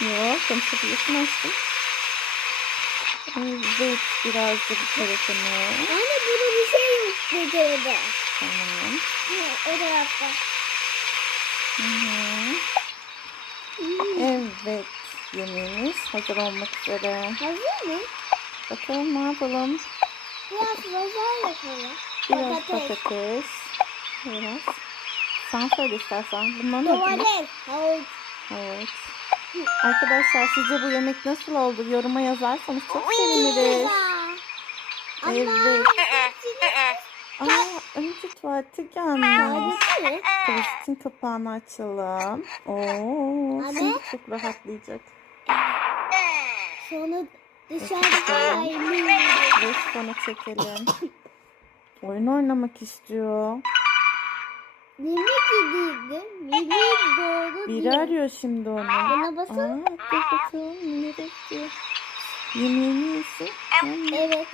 Yok konuşabilirsin aşkım. Evet birazcık tarafını. Anne burada bir şey yok gecede. Tamam. O tarafta. Hı hı. Evet yemeğimiz hazır olmak üzere. Hazır mı? Bakalım ne yapalım. Biraz lazer yapalım. Biraz Patates. patates. Biraz. Sen söyle istersen. Bunların adı ne? Havuç. Evet. Arkadaşlar sizce bu yemek nasıl oldu? Yoruma yazarsanız çok seviniriz. Evet. Aa, önce tuvalete gelmiş. Tuvaletin kapağını açalım. Oo, şimdi çok rahatlayacak. Sonra dışarıda kaynıyor. Respawn'u çekelim. Oyun oynamak istiyor. Yemek Biri arıyor şimdi onu. Buna Aa, basalım. dur bakalım nereye gidiyor. Yemeğini yesin. Evet.